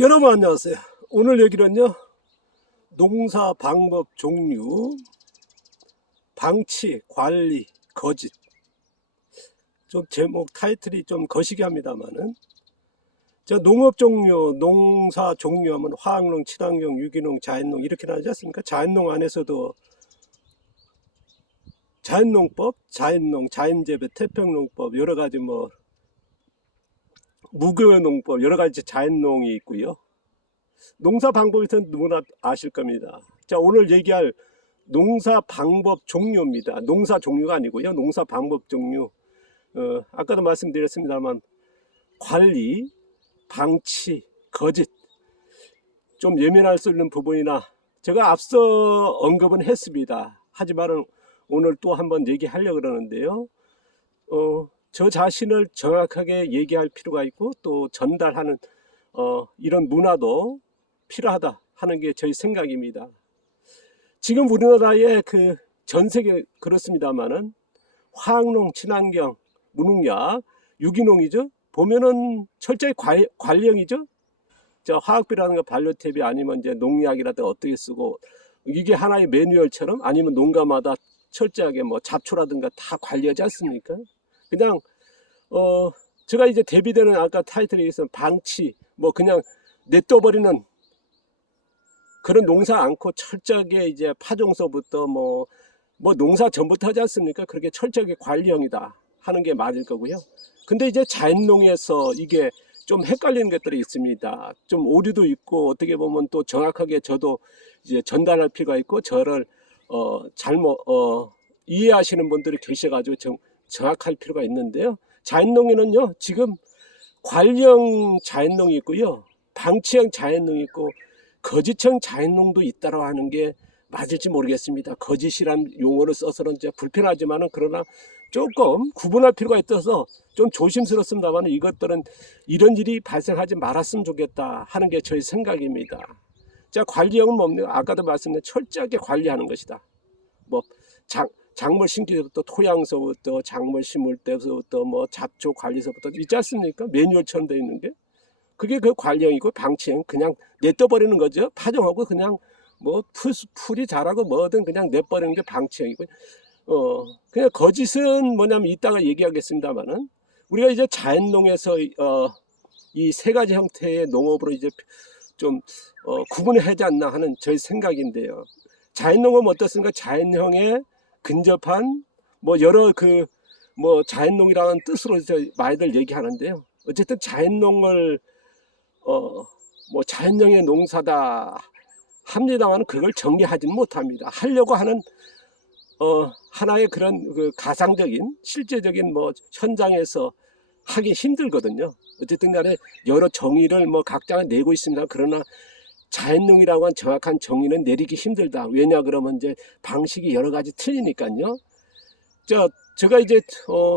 여러분 안녕하세요. 오늘 얘기는요, 농사 방법 종류, 방치, 관리, 거짓. 좀 제목 타이틀이 좀 거시기 합니다만은, 농업 종류, 농사 종류 하면 화학농, 친환경, 유기농, 자연농 이렇게 나누지 않습니까? 자연농 안에서도 자연농법, 자연농, 자연재배, 태평농법 여러 가지 무교농법 여러 가지 자연농이 있고요. 농사 방법에서는 누구나 아실 겁니다. 자, 오늘 얘기할 농사 방법 종류입니다. 농사 종류가 아니고요. 농사 방법 종류. 아까도 말씀드렸습니다만 관리, 방치, 거짓. 좀 예민할 수 있는 부분이나 제가 앞서 언급은 했습니다. 하지만 오늘 또 한번 얘기하려고 그러는데요. 저 자신을 정확하게 얘기할 필요가 있고 또 전달하는 이런 문화도 필요하다 하는 게 저희 생각입니다. 지금 우리나라의 전 세계 그렇습니다만은 화학농, 친환경, 무농약, 유기농이죠. 보면은 철저히 관리형이죠. 화학비라든가 발효탭이 아니면 이제 농약이라든가 어떻게 쓰고 이게 하나의 매뉴얼처럼 아니면 농가마다 철저하게 잡초라든가 다 관리하지 않습니까? 그냥 제가 이제 대비되는 아까 타이틀에 있어서 방치 그냥 냅둬버리는 그런 농사 않고 철저하게 이제 파종서부터 농사 전부터 하지 않습니까? 그렇게 철저하게 관리형이다 하는 게 맞을 거고요. 근데 이제 자연농에서 이게 좀 헷갈리는 것들이 있습니다. 좀 오류도 있고 어떻게 보면 또 정확하게 저도 이제 전달할 필요가 있고 저를 잘못 이해하시는 분들이 계셔가지고 정확할 필요가 있는데요. 자연농에는요 지금 관리형 자연농이 있고요, 방치형 자연농이 있고 거짓형 자연농도 있다고 하는 게 맞을지 모르겠습니다. 거짓이란 용어를 써서는 이제 불편하지만은 그러나 조금 구분할 필요가 있어서 좀 조심스럽습니다만 이것들은 이런 일이 발생하지 말았으면 좋겠다 하는 게 저희 생각입니다. 자, 관리형은 뭡니까? 아까도 말씀드린 철저하게 관리하는 것이다. 작물 심기 때부터 토양서부터 작물 심을 때부터 잡초 관리서부터 있지 않습니까? 매뉴얼처럼 되어 있는 게. 그게 그 관리형이고 방치형 그냥 냅둬버리는 거죠. 파종하고 그냥 풀이 자라고 뭐든 그냥 내버리는 게 방치형이고, 그냥 거짓은 뭐냐면 이따가 얘기하겠습니다만은 우리가 이제 자연농에서 이 세 가지 형태의 농업으로 이제 좀 구분해야 하지 않나 하는 저희 생각인데요. 자연농업은 어떻습니까? 자연형에 근접한 여러 자연농이라는 뜻으로 많이들 얘기하는데요. 어쨌든 자연농을 자연형의 농사다 합니다만 그걸 정리하지는 못합니다. 하려고 하는 하나의 그런 가상적인 실제적인 현장에서 하기 힘들거든요. 어쨌든 간에 여러 정의를 각자가 내고 있습니다. 그러나 자연농이라고 한 정확한 정의는 내리기 힘들다. 왜냐 그러면 이제 방식이 여러 가지 틀리니까요. 제가 이제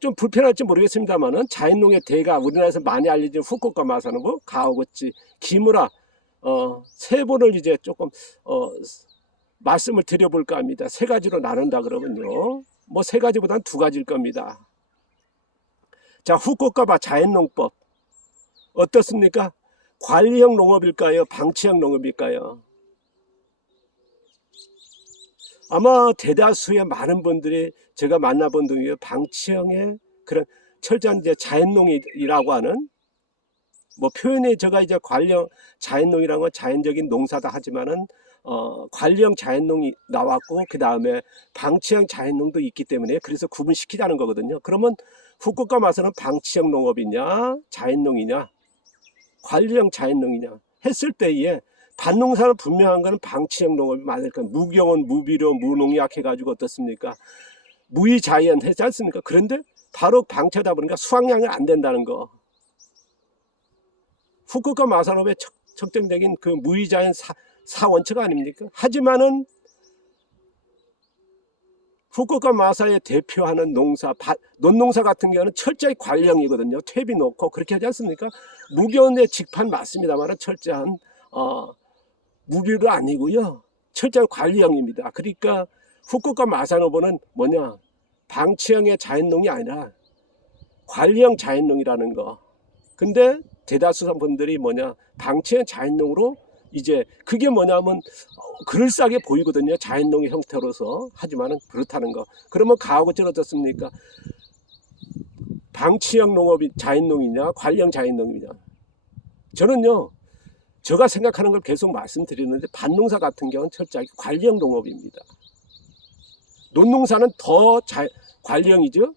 좀 불편할지 모르겠습니다만은 자연농의 대가 우리나라에서 많이 알려진 후쿠오카 마사노부, 가오구치, 기무라 세 번을 이제 조금 말씀을 드려볼까 합니다. 세 가지로 나눈다 그러면요. 세 가지보다는 두 가지일 겁니다. 자, 후쿠오카 자연농법 어떻습니까? 관리형 농업일까요? 방치형 농업일까요? 아마 대다수의 많은 분들이 제가 만나본 중에 방치형의 그런 철저한 이제 자연농이라고 하는 표현이 제가 이제 관리형 자연농이라는 건 자연적인 농사다 하지만은 관리형 자연농이 나왔고 그 다음에 방치형 자연농도 있기 때문에 그래서 구분시키자는 거거든요. 그러면 후쿠오카 마사는 방치형 농업이냐 자연농이냐 관리형 자연농이냐 했을 때에 반농사는 분명한 거는 방치형 농업이 맞을 거예요. 무경원, 무비료, 무농약 해가지고 어떻습니까? 무의자연 했지 않습니까? 그런데 바로 방치하다 보니까 수확량이 안 된다는 거. 후쿠오카 마사노부의 특징적인 그 무의자연 사원칙 아닙니까? 하지만은 후쿠오카 마사의 대표하는 농사, 논농사 같은 경우는 철저히 관리형이거든요. 퇴비 놓고 그렇게 하지 않습니까? 무경원의 직판 맞습니다만 철저한 무비도 아니고요. 철저한 관리형입니다. 그러니까 후쿠오카 마사노부는 뭐냐? 방치형의 자연농이 아니라 관리형 자연농이라는 거. 근데 대다수 분들이 뭐냐, 방치형 자연농으로 이제 그게 뭐냐면 그럴싸하게 보이거든요. 자연농의 형태로서. 하지만은 그렇다는 거. 그러면 가하고질 어떻습니까? 방치형 농업이 자연농이냐 관리형 자연농이냐. 저는요, 제가 생각하는 걸 계속 말씀드리는데 밭농사 같은 경우는 철저하게 관리형 농업입니다. 논농사는 더 관리형이죠.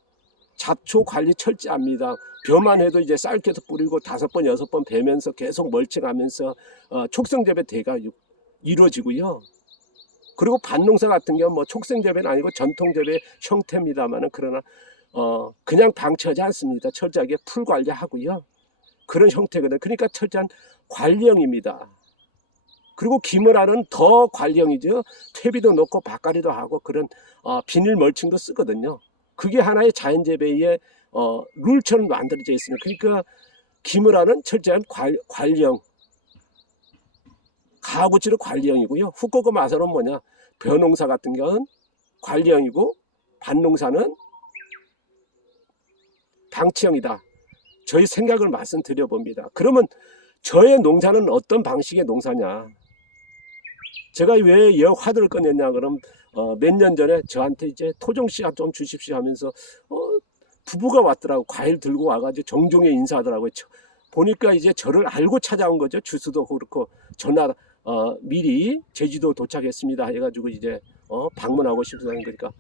잡초 관리 철저합니다. 벼만 해도 이제 쌀깨도 뿌리고 5번 6번 베면서 계속 멀칭하면서 촉성재배 대가 이루어지고요. 그리고 밭농사 같은 경우는 뭐 촉성재배는 아니고 전통재배 형태입니다만은 그러나 그냥 방치하지 않습니다. 철저하게 풀 관리하고요. 그런 형태거든요. 그러니까 철저한 관리형입니다. 그리고 기물알은 더 관리형이죠. 퇴비도 넣고 밭갈이도 하고 그런 비닐 멀칭도 쓰거든요. 그게 하나의 자연재배의 룰처럼 만들어져 있습니다. 그러니까 기물알은 철저한 관리형, 가구치로 관리형이고요. 후코그 마사는 뭐냐, 벼농사 같은 경우는 관리형이고 밭농사는 방치형이다. 저희 생각을 말씀드려 봅니다. 그러면 저의 농사는 어떤 방식의 농사냐? 제가 왜 화두를 꺼냈냐? 그럼 몇 년 전에 저한테 이제 토종 씨앗 좀 주십시오 하면서 부부가 왔더라고. 과일 들고 와가지고 정중히 인사하더라고요. 보니까 이제 저를 알고 찾아온 거죠. 주소도 그렇고 전화 미리 제주도 도착했습니다 해가지고 이제 방문하고 싶다는 거니까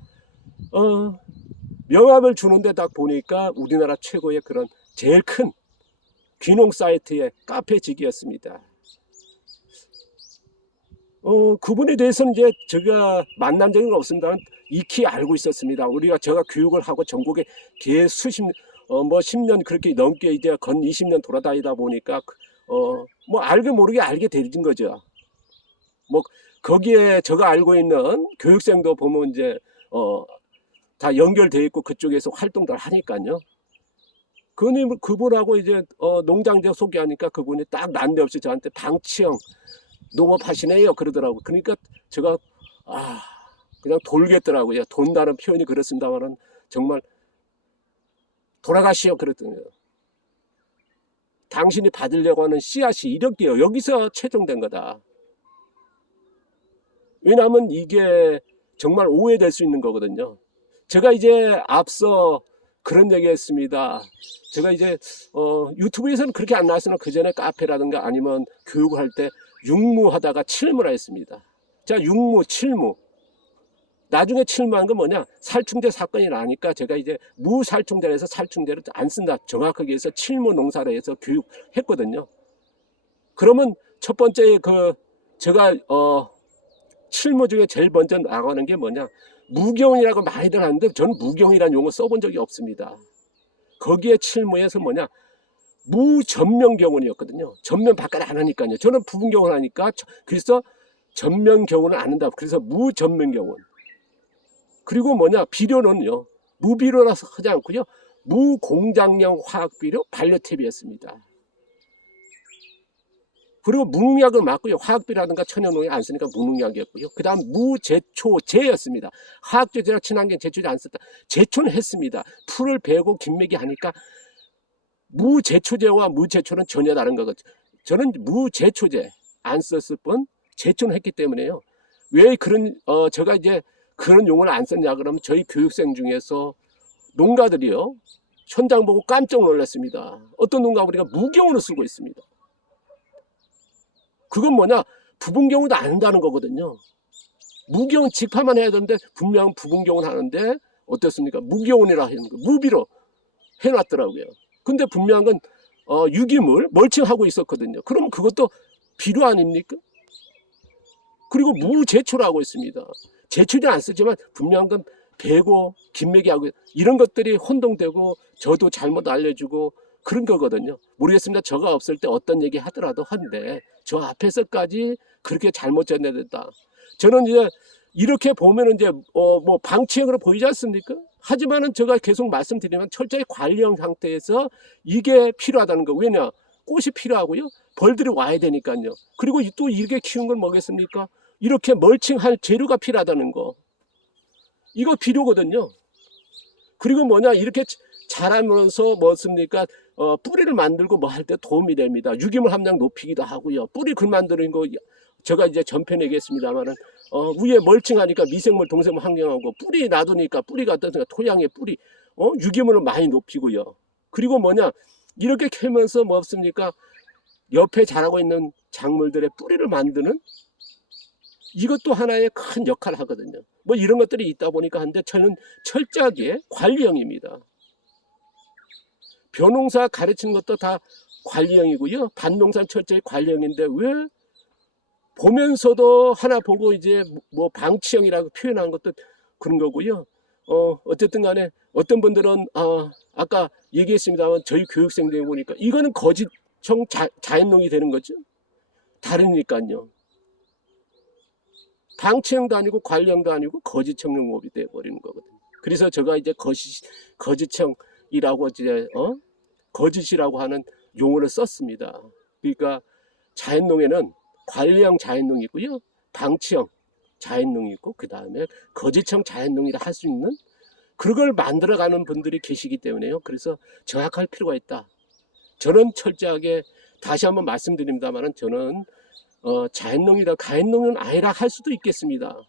명함을 주는데 딱 보니까 우리나라 최고의 그런 제일 큰 귀농 사이트의 카페직이었습니다. 그분에 대해서는 이제 제가 만난 적은 없습니다만 익히 알고 있었습니다. 제가 교육을 하고 전국에 뭐 10년 그렇게 넘게 이제 건 20년 돌아다니다 보니까 뭐 알게 모르게 알게 되는 거죠. 뭐 거기에 제가 알고 있는 교육생도 보면 이제 다 연결되어 있고 그쪽에서 활동들 하니까요. 그분하고 이제 농장제 소개하니까 그분이 딱 난데없이 저한테 방치형 농업하시네요 그러더라고요. 그러니까 제가 그냥 돌겠더라고요. 돈다는 표현이 그렇습니다만은 정말 돌아가시오 그랬더니 당신이 받으려고 하는 씨앗이 이렇게요. 여기서 최종된 거다. 왜냐하면 이게 정말 오해될 수 있는 거거든요. 제가 이제 앞서 그런 얘기 했습니다. 제가 이제 유튜브에서는 그렇게 안 나왔으나 그 전에 카페라든가 아니면 교육을 할 때 육무하다가 칠무라 했습니다. 자, 육무, 칠무. 나중에 칠무한 건 뭐냐? 살충제 사건이 나니까 제가 이제 무살충제를 해서 살충제를 안 쓴다. 정확하게 해서 칠무 농사를 해서 교육했거든요. 그러면 첫 번째 제가 칠무 중에 제일 먼저 나가는 게 뭐냐? 무경이라고 많이들 하는데 저는 무경이라는 용어 써본 적이 없습니다. 거기에 칠무에서 뭐냐? 무전면경운이었거든요. 전면 바깥 안 하니까요. 저는 부분경운 하니까 그래서 전면경운을 안 한다. 그래서 무전면경운. 그리고 뭐냐? 비료는요. 무비료라서 하지 않고요. 무공장형 화학비료 발효탭이었습니다. 그리고 무농약을 맞고요. 화학비라든가 천연농약 안 쓰니까 무농약이었고요. 그 다음 무제초제였습니다. 화학제제랑 친환경 제초제 안 썼다. 제초는 했습니다. 풀을 베고 김매기 하니까 무제초제와 무제초는 전혀 다른 거거든요. 저는 무제초제 안 썼을 뿐 제초는 했기 때문에요. 왜 제가 이제 그런 용어를 안 썼냐 그러면 저희 교육생 중에서 농가들이요. 현장 보고 깜짝 놀랐습니다. 어떤 농가들이 무경운을 쓰고 있습니다. 그건 뭐냐? 부분경운도 안 한다는 거거든요. 무경운 직파만 해야 되는데 분명 부분경운 하는데 어떻습니까? 무경운이라 하는 거 무비로 해놨더라고요. 근데 분명한 건 유기물 멀칭하고 있었거든요. 그럼 그것도 비료 아닙니까? 그리고 무제초라고 있습니다. 제초제 안 쓰지만 분명한 건 배고 김매기하고 이런 것들이 혼동되고 저도 잘못 알려주고 그런 거거든요. 모르겠습니다. 저가 없을 때 어떤 얘기 하더라도 한데 저 앞에서까지 그렇게 잘못 전해졌다. 저는 이제 이렇게 보면은 이제 뭐 방치형으로 보이지 않습니까? 하지만은 제가 계속 말씀드리면 철저히 관리형 상태에서 이게 필요하다는 거. 왜냐? 꽃이 필요하고요. 벌들이 와야 되니까요. 그리고 또 이렇게 키운 걸 뭐겠습니까? 이렇게 멀칭할 재료가 필요하다는 거. 이거 필요거든요. 그리고 뭐냐? 이렇게 자라면서 뭐습니까? 뿌리를 만들고 뭐 할 때 도움이 됩니다. 유기물 함량 높이기도 하고요. 뿌리 글 만드는 거 제가 이제 전편 얘기했습니다만은 위에 멀칭하니까 미생물 동생물 환경하고 뿌리 놔두니까 뿌리가 어떻습니까? 토양의 뿌리 유기물을 많이 높이고요. 그리고 뭐냐 이렇게 캐면서 뭐 없습니까? 옆에 자라고 있는 작물들의 뿌리를 만드는 이것도 하나의 큰 역할을 하거든요. 뭐 이런 것들이 있다 보니까 한데 저는 철저하게 관리형입니다. 벼농사 가르치는 것도 다 관리형이고요. 밭농사는 철저히 관리형인데 왜 보면서도 하나 보고 이제 뭐 방치형이라고 표현한 것도 그런 거고요. 어쨌든 간에 어떤 분들은 아까 얘기했습니다만 저희 교육생들 보니까 이거는 거짓형 자연농이 되는 거죠. 다르니까요. 방치형도 아니고 관리형도 아니고 거짓형 농업이 되어버리는 거거든요. 그래서 제가 이제 거짓형이라고 이제 거짓이라고 하는 용어를 썼습니다. 그러니까 자연농에는 관리형 자연농이 있고요. 방치형 자연농이 있고 그 다음에 거짓형 자연농이라 할 수 있는 그걸 만들어가는 분들이 계시기 때문에요. 그래서 정확할 필요가 있다. 저는 철저하게 다시 한번 말씀드립니다만 저는 자연농이라 가연농은 아니라 할 수도 있겠습니다.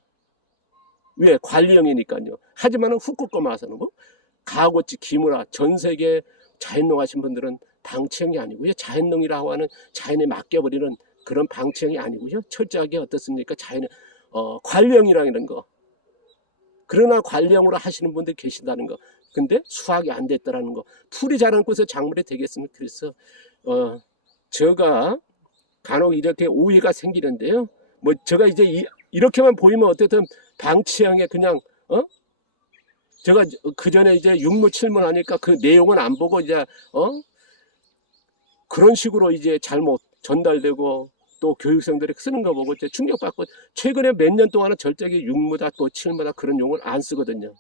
왜? 관리형이니까요. 하지만 후쿠오카 마사는 뭐 가고치, 기무라 전 세계 자연농 하신 분들은 방치형이 아니고요. 자연농이라고 하는 자연에 맡겨버리는 그런 방치형이 아니고요. 철저하게 어떻습니까? 자연의 관리형이라는 거. 그러나 관리형으로 하시는 분들이 계신다는 거. 근데 수확이 안 됐다라는 거. 풀이 자라는 곳에 작물이 되겠습니까? 그래서 제가 간혹 이렇게 오해가 생기는데요. 뭐 제가 이제 이렇게만 보이면 어쨌든 방치형에 그냥 제가 그 전에 이제 육무칠문 하니까 그 내용은 안 보고 이제 그런 식으로 이제 잘못 전달되고 또 교육생들이 쓰는 거 보고 이제 충격받고 최근에 몇 년 동안은 절대로 육무다 또 칠무다 그런 용어를 안 쓰거든요.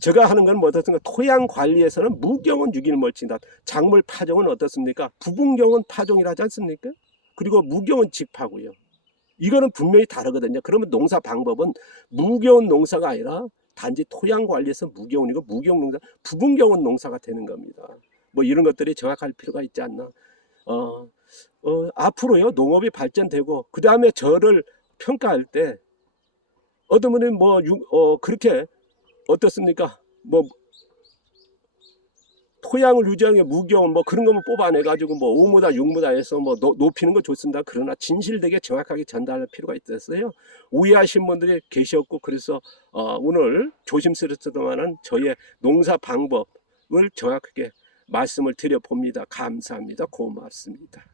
제가 하는 건 뭐 어떻습니까? 토양 관리에서는 무경은 유기물 멀칭이다. 작물 파종은 어떻습니까? 부분경은 파종이라 하지 않습니까? 그리고 무경은 직파고요. 이거는 분명히 다르거든요. 그러면 농사 방법은 무경운 농사가 아니라 단지 토양 관리에서 무경운이고 무경운 농사, 부분경운 농사가 되는 겁니다. 뭐 이런 것들이 정확할 필요가 있지 않나. 앞으로요 농업이 발전되고 그 다음에 저를 평가할 때 어떤 분은 뭐 그렇게 어떻습니까? 뭐 토양을 유지하는 게 무경 뭐 그런 거만 뽑아내 가지고 뭐 5무다 6무다 해서 뭐 높이는 거 좋습니다. 그러나 진실되게 정확하게 전달할 필요가 있었어요. 오해하신 분들이 계셨고 그래서 오늘 조심스럽지만은 저의 농사 방법을 정확하게 말씀을 드려 봅니다. 감사합니다. 고맙습니다.